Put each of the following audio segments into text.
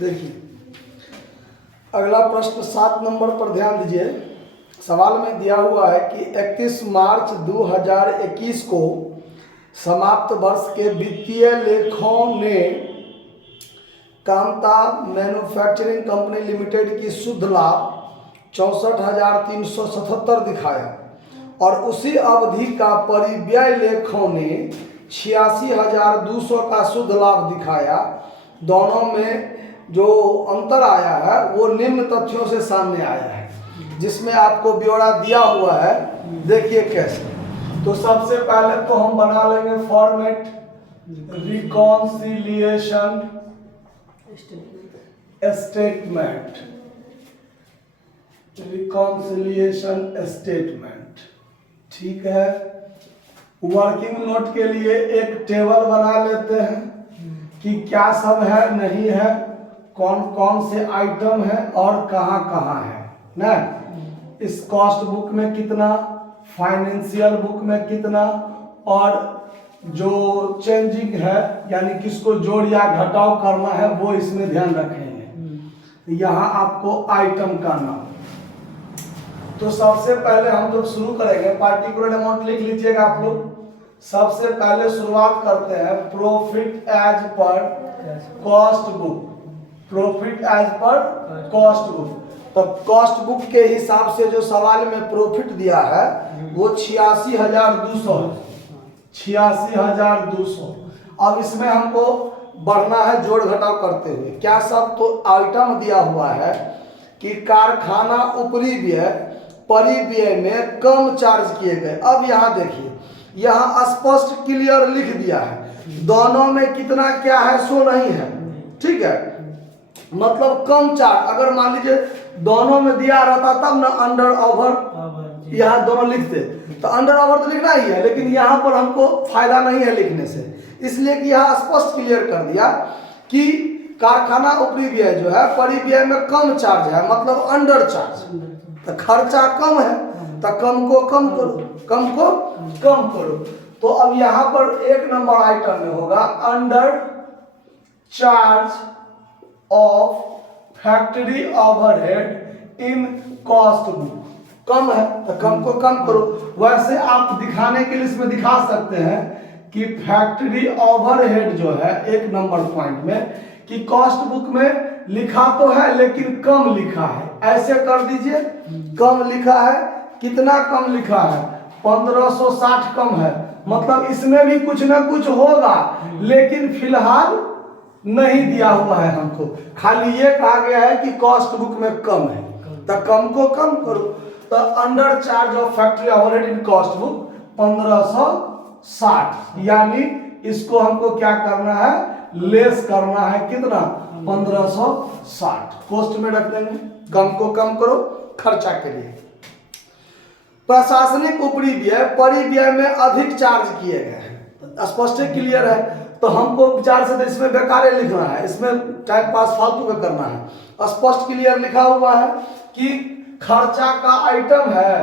देखिए अगला प्रश्न 7 नंबर पर ध्यान दीजिए। सवाल में दिया हुआ है कि 31 मार्च 2021 को समाप्त वर्ष के वित्तीय लेखों ने कामता मैन्युफैक्चरिंग कंपनी लिमिटेड की शुद्ध लाभ 64,377 दिखाया और उसी अवधि का परिव्यय लेखों ने 86,200 का शुद्ध लाभ दिखाया। दोनों में जो अंतर आया है वो निम्न तथ्यों से सामने आया है, जिसमें आपको ब्यौरा दिया हुआ है। देखिए कैसे। तो सबसे पहले तो हम बना लेंगे format reconciliation statement. Reconciliation statement ठीक है। वर्किंग नोट के लिए एक टेबल बना लेते हैं कि क्या सब है, नहीं है, कौन कौन से आइटम है और कहाँ कहाँ है ना। इस कॉस्ट बुक में कितना, फाइनेंशियल बुक में कितना, और जो चेंजिंग है यानी किसको जोड़ या घटाव करना है वो इसमें ध्यान रखेंगे। यहाँ आपको आइटम का नाम। तो सबसे पहले हम जब शुरू करेंगे पार्टिकुलर अमाउंट लिख लीजिएगा आप लोग। सबसे पहले शुरुआत करते हैं profit as per cost book. Profit as per cost book. तो कॉस्ट बुक के हिसाब से जो सवाल में प्रॉफिट दिया है वो 86,200 है। 86,200। अब इसमें हमको बढ़ना है जोड़ घटाव करते हुए। क्या सब तो आइटम दिया हुआ है कि कारखाना ऊपरी व्यय परिव्यय में कम चार्ज किए गए। अब यहाँ देखिए, यहाँ स्पष्ट क्लियर लिख दिया है दोनों में कितना क्या है सो नहीं है। ठीक है, मतलब कम चार्ज। अगर मान लीजिए दोनों में दिया रहता तब ना अंडर ओवर यहाँ दोनों लिखते, तो अंडर ओवर तो लिखना ही है, लेकिन यहाँ पर हमको फायदा नहीं है लिखने से, इसलिए कि यहाँ स्पष्ट क्लियर कर दिया कि कारखाना ऊपरी व्यय जो है परिव्यय में कम चार्ज है, मतलब अंडर चार्ज। तो खर्चा कम है तो कम को कम करो, कम को कम करो। तो अब यहाँ पर 1 नंबर आइटम में होगा under charge of factory overhead in cost book. कम है तो कम को कम करो। वैसे आप दिखाने के लिए इसमें दिखा सकते हैं कि फैक्ट्री ओवरहेड जो है 1 नंबर पॉइंट में कि कॉस्ट बुक में लिखा तो है लेकिन कम लिखा है। ऐसे कर दीजिए, कम लिखा है। कितना कम लिखा है? 1560 कम है, मतलब इसमें भी कुछ ना कुछ होगा, लेकिन फिलहाल नहीं दिया हुआ है हमको। खाली ये कहा गया है कि कॉस्ट बुक में कम है, तो कम को कम करो। तो under charge of factory overhead in cost book 1560, यानी इसको हमको क्या करना है, लेस करना है। कितना? 1560 कॉस्ट में रख देंगे। कम को कम करो खर्चा के लिए। प्रशासनिक ऊपरी व्यय परिव्यय में अधिक चार्ज किए गए हैं। स्पष्ट क्लियर है। तो हमको विचार से इसमें बेकारे लिखना है, इसमें टाइम पास फालतू का करना है। स्पष्ट क्लियर लिखा हुआ है कि खर्चा का आइटम है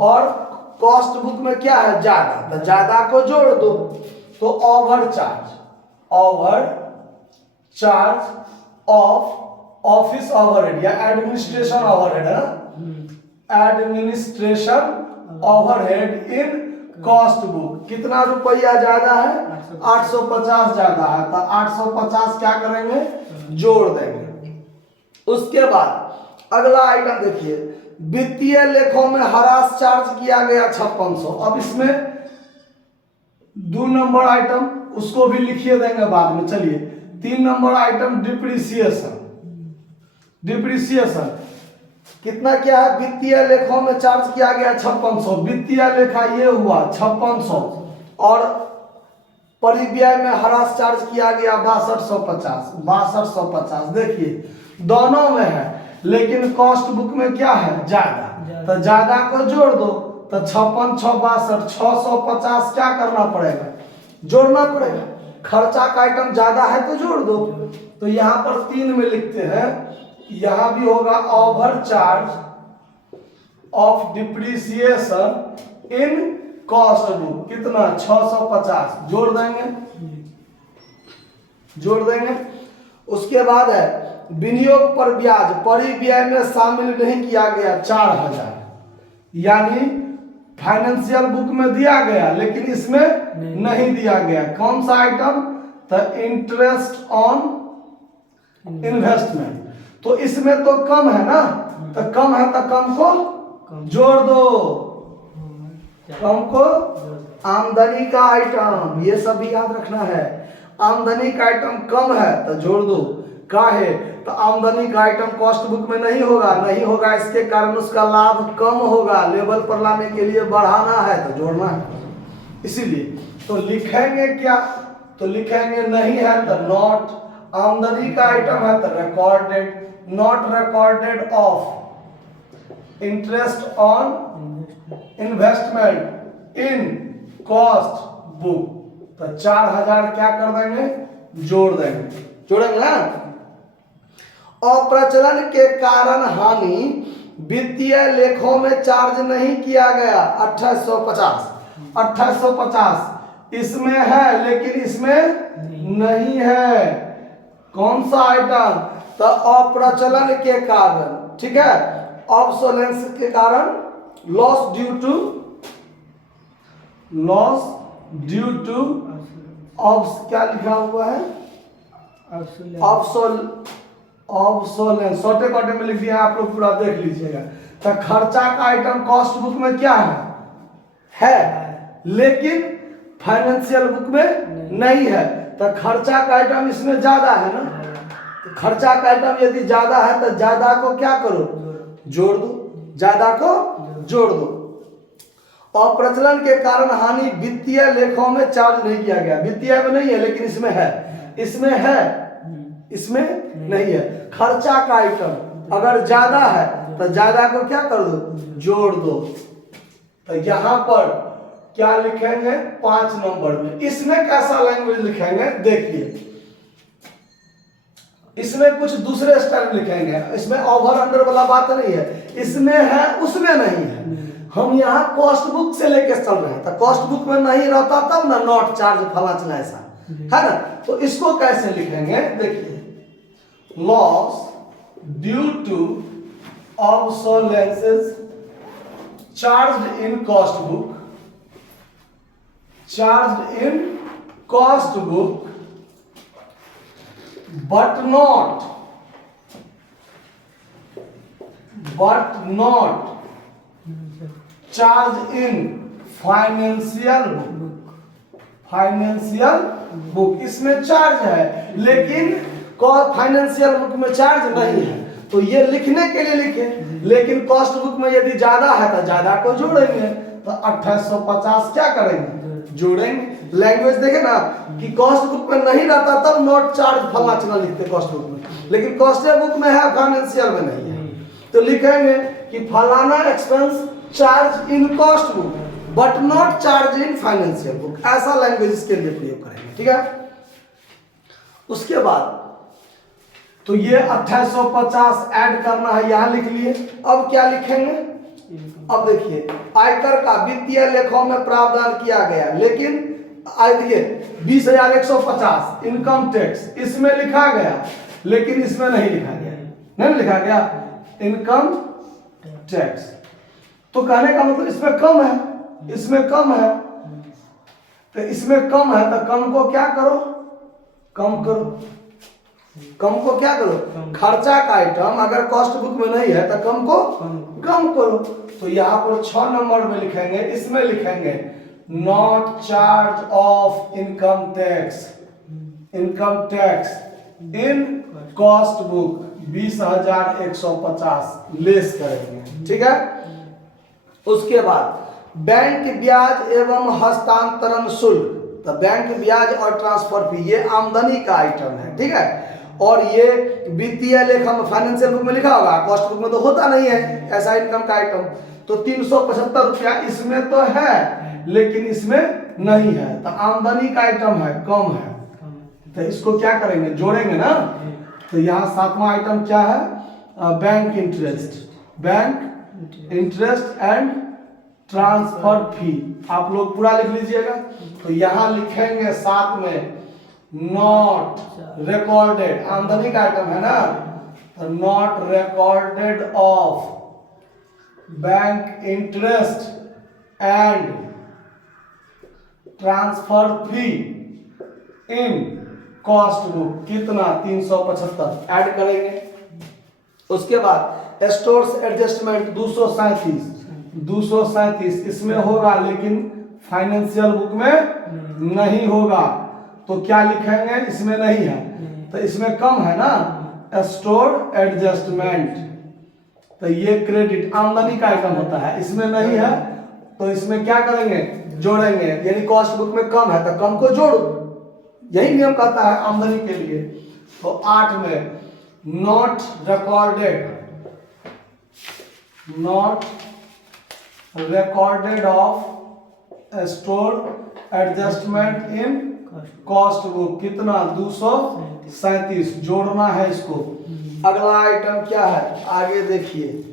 और कॉस्ट बुक में क्या है, ज्यादा, तो ज्यादा को जोड़ दो। तो over charge of office overhead या एडमिनिस्ट्रेशन ओवरहेड है ना, administration overhead in cost book कितना रुपया ज्यादा है? 850 ज्यादा है। तो 850 क्या करेंगे, जोड़ देंगे। उसके बाद अगला आइटम देखिए, वित्तीय लेखों में हरास चार्ज किया गया 5600। अब इसमें 2 नंबर आइटम उसको भी लिखिए देंगे बाद में। चलिए 3 नंबर आइटम डिप्रिसिएशन। डिप्रिसिएशन कितना क्या है? वित्तीय लेखों में चार्ज किया गया 5600। वित्तीय लेखा ये हुआ 5600 और परिव्यय में हरास चार्ज किया गया 6250। 6250 देखिए दोनों में है, लेकिन कॉस्ट बुक में क्या है, ज्यादा। तो ज्यादा को जोड़ दो। तो 56 6 62 650 क्या करना पड़ेगा, जोड़ना पड़ेगा। खर्चा का आइटम ज्यादा है तो जोड़ दो। तो यहाँ पर 3 में लिखते हैं, यहाँ भी होगा over charge of depreciation in cost book कितना, 650 जोड़ देंगे। उसके बाद है विनियोग पर ब्याज परिव्यय में शामिल नहीं किया गया 4000, यानी फाइनेंशियल बुक में दिया गया लेकिन इसमें नहीं दिया गया। कौन सा item? The interest on investment. तो इसमें तो कम है ना, तो कम है तो कम को जोड़ दो, कम को आमदनी का आइटम, ये सब भी याद रखना है। आमदनी का आइटम कम है तो जोड़ दो, का है तो आमदनी का आइटम कॉस्ट बुक में नहीं होगा, नहीं होगा इसके कारण उसका लाभ कम होगा, लेवल पर लाने के लिए बढ़ाना है तो जोड़ना है, इसीलिए तो लिखेंगे क्या? तो लिखेंगे नहीं है तो नॉट, आमदनी का आइटम है तो recorded, not recorded of interest on investment in cost book. तो 4000 क्या कर देंगे? जोड़ देंगे, जोड़ेंगे ना। अप्रचलन के कारण हानि वित्तीय लेखों में चार्ज नहीं किया गया 2850, 2850 इसमें है लेकिन इसमें नहीं है। कौन सा आइटम? तो अप्रचलन के कारण, ठीक है, ऑब्सोलेंस के कारण, loss due to, loss due to क्या लिखा हुआ है? ऑब्सोलेंस, छोटे कटे में लिख दिया, आप लोग पूरा देख लीजिएगा। तो खर्चा का आइटम कॉस्ट बुक में क्या है लेकिन फाइनेंशियल बुक में नहीं है। तो खर्चा का आइटम इसमें ज्यादा है ना, तो खर्चा का आइटम यदि ज्यादा है तो ज्यादा को क्या करो? जोड़ दो, ज्यादा को जोड़ दो। अप्रचलन के कारण हानि वित्तीय लेखों में चार्ज नहीं किया गया, वित्तीय में नहीं है लेकिन इसमें है, इसमें है, इसमें नहीं है। खर्चा का आइटम अगर ज्यादा है तो ज्यादा को क्या कर दो? जोड़ दो। तो यहां पर क्या लिखेंगे? 5 नंबर में। इसमें कैसा लैंग्वेज लिखेंगे देखिए, इसमें कुछ दूसरे स्टाइल लिखेंगे, इसमें ओवर अंडर वाला बात नहीं है, इसमें है उसमें नहीं है। हम यहाँ कॉस्ट बुक से लेके चल रहे हैं, तो कॉस्ट बुक में नहीं रहता तब ना नॉट चार्ज फला चला ऐसा है ना। तो इसको कैसे लिखेंगे देखिए, loss due to obsolescences charged in cost book, charged in cost book but not charge in financial book। इसमें चार्ज है लेकिन फाइनेंशियल बुक में चार्ज नहीं है, तो ये लिखने के लिए लिखे, लेकिन कॉस्ट बुक में यदि ज्यादा है तो ज्यादा को जोड़ेंगे। तो 2850 क्या करेंगे? जोड़ेंगे। लैंग्वेज देखे ना कि कॉस्ट बुक में नहीं रहता तब नॉट चार्ज फला चला लिखते कॉस्ट बुक में, लेकिन कॉस्ट बुक में है फाइनेंशियल में नहीं है, तो लिखेंगे कि फलाना expense charge in cost book but not charge in financial book, ऐसा लैंग्वेज इसके लिए प्रयोग करेंगे, ठीक है। उसके बाद तो ये 2850 ऐड करना है, यहां लिख लिए। अब क्या लिखेंगे? अब देखिए, आयकर का वित्तीय लेखों में प्रावधान किया गया लेकिन देखिए 20,150 इनकम टैक्स इसमें लिखा गया लेकिन इसमें नहीं लिखा गया, नहीं लिखा गया इनकम टैक्स। तो कहने का मतलब इसमें कम है, इसमें कम है, तो इसमें कम है तो कम को क्या करो? कम करो, कम को क्या करो? खर्चा का आइटम अगर कॉस्ट बुक में नहीं है तो कम को कम करो। तो यहाँ पर 6 नंबर में लिखेंगे, इसमें लिखेंगे not charge of income tax, income tax in cost book 20,150 less करेंगे, ठीक है। उसके बाद बैंक ब्याज एवं हस्तांतरण शुल्क, तो बैंक ब्याज और ट्रांसफर फी ये आमदनी का आइटम है, ठीक है। और ये वित्तीय लेखा में फाइनेंशियल बुक में लिखा होगा, कॉस्ट बुक में तो होता नहीं है ऐसा इनकम का आइटम। तो 375 रुपया इसमें तो है लेकिन इसमें नहीं है, तो आमदनी का आइटम है, कम है, तो इसको क्या करेंगे? जोड़ेंगे ना। तो यहाँ 7वां आइटम क्या है? Bank interest, bank interest and transfer fee, आप लोग पूरा लिख लीजिएगा। तो यहाँ लिखेंगे 7 में नॉट रिकॉर्डेड, आमदनी का आइटम है ना, not recorded of bank interest and transfer fee in cost book कितना 375 ऐड करेंगे। उसके बाद स्टोर्स एडजस्टमेंट 237 इसमें होगा लेकिन फाइनेंशियल बुक में नहीं होगा, तो क्या लिखेंगे, इसमें नहीं है तो इसमें कम है ना, स्टोर एडजस्टमेंट, तो ये क्रेडिट आमदनी का आइटम होता है, इसमें नहीं है तो इसमें क्या करेंगे, जोड़ेंगे, यानी कॉस्ट बुक में कम है तो कम को जोड़ो, यही नियम कहता है आमदनी के लिए। तो 8 में not recorded of store adjustment in cost book कितना 237 जोड़ना है इसको। अगला आइटम क्या है, आगे देखिए,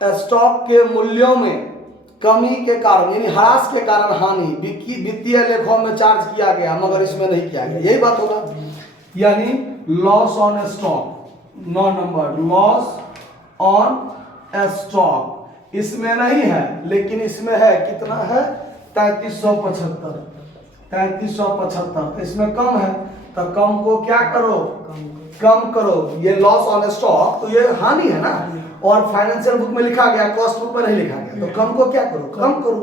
स्टॉक के मूल्यों में कमी के कारण यानी ह्रास के कारण हानि वित्तीय लेखों में चार्ज किया गया मगर इसमें नहीं किया गया, यही बात होगा, यानी loss on stock 9 number, loss on stock इसमें नहीं है लेकिन इसमें है, कितना है 3375, इसमें कम है तो कम को क्या करो, कम करो, ये लॉस ऑन स्टॉक तो ये हानि है ना, और फाइनेंशियल बुक में लिखा गया, कॉस्ट बुक में नहीं लिखा गया, तो कम को क्या करो, कम करो,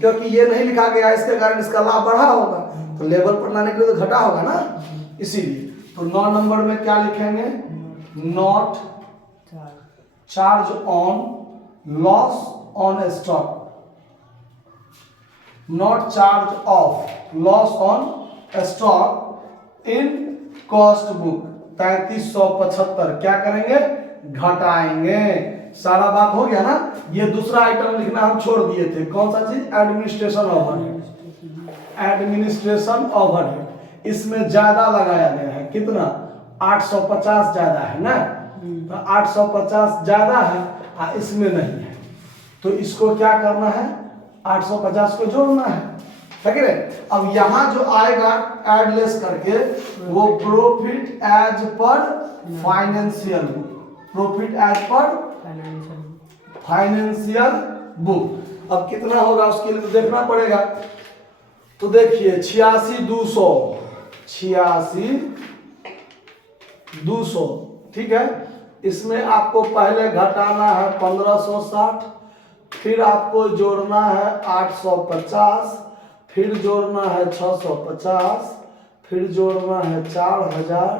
क्योंकि ये नहीं लिखा गया इसके कारण इसका लाभ बढ़ा होगा, तो लेवल पर लाने के लिए तो घटा होगा ना, इसीलिए। तो 9 नंबर में क्या लिखेंगे, not charge on loss on stock, not charge of loss on stock in cost book 3375 क्या करेंगे, घटाएंगे। सारा बात हो गया ना। ये दूसरा आइटम लिखना हम छोड़ दिए थे, कौन सा चीज, एडमिनिस्ट्रेशन ओवरहेड, एडमिनिस्ट्रेशन ओवरहेड इसमें ज्यादा लगाया गया है, कितना 850 ज्यादा है ना, तो 850 ज्यादा है इसमें नहीं है, तो इसको क्या करना है, 850 को जोड़ना है, ठीक है। अब यहाँ जो आएगा एडलेस करके वो profit as per financial book, profit as per financial book. अब कितना होगा उसके लिए तो देखना पड़ेगा, तो देखिए 86,200 ठीक है। इसमें आपको पहले घटाना है 1560, फिर आपको जोड़ना है 850, फिर जोड़ना है 650, फिर जोड़ना है 4000,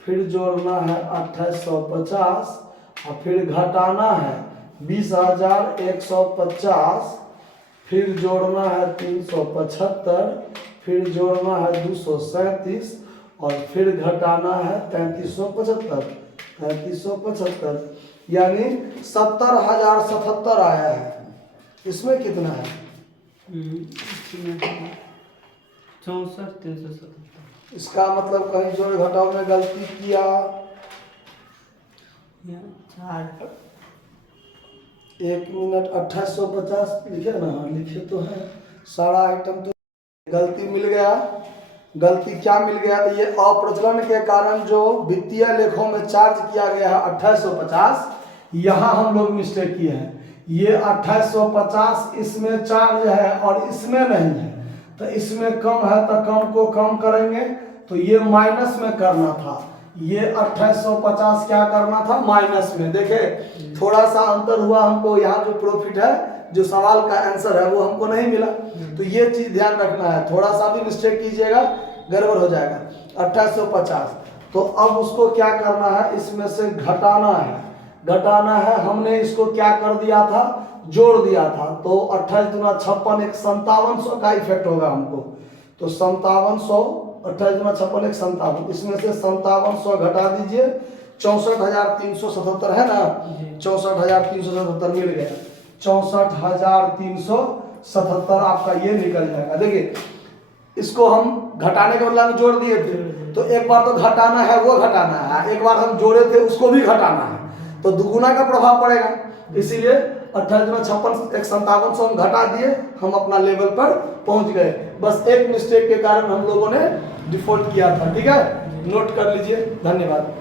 फिर जोड़ना है 2850 और फिर घटाना है 20,150, फिर जोड़ना है 375, फिर जोड़ना है 237 और फिर घटाना है 3375, यानी 70,077 आया है। इसमें कितना है, 64,377। इसका मतलब कहीं जोड़ घटाव में गलती किया, 1 मिनट 2850 लिखे ना, लिखे तो है सारा आइटम, तो गलती मिल गया। गलती क्या मिल गया, तो ये अप्रचलन के कारण जो वित्तीय लेखों में चार्ज किया गया है 2850, यहाँ हम लोग मिस्टेक किए हैं, ये 2850 इसमें चार्ज है और इसमें नहीं है, तो इसमें कम है तो कम को कम करेंगे, तो ये माइनस में करना था, ये 2850 क्या करना था, माइनस में। देखे थोड़ा सा अंतर हुआ हमको, यहाँ जो प्रॉफिट है, जो सवाल का आंसर है वो हमको नहीं मिला, तो ये चीज ध्यान रखना है, थोड़ा सा भी मिस्टेक कीजिएगा गड़बड़ हो जाएगा। 2850, तो अब उसको क्या करना है, इसमें से घटाना है, घटाना है। हमने इसको क्या कर दिया था, जोड़ दिया था, तो 28 दूना 56, एक 5700 का इफेक्ट होगा हमको, तो 5700, 28 दूना 56 एक 57, इसमें से 5700 घटा दीजिए, 64,377 है ना, 64,377 मिल गया, 64,377 आपका ये निकल जाएगा। देखिए इसको हम घटाने के बदला में जोड़ दिए थे, तो एक बार तो घटाना है वो घटाना है, एक बार हम जोड़े थे उसको भी घटाना है, तो दुगुना का प्रभाव पड़ेगा, इसीलिए 28 में 56 एक 5700 हम घटा दिए, हम अपना लेवल पर पहुंच गए। बस एक मिस्टेक के कारण हम लोगों ने डिफॉल्ट किया था, ठीक है, नोट कर लीजिए, धन्यवाद।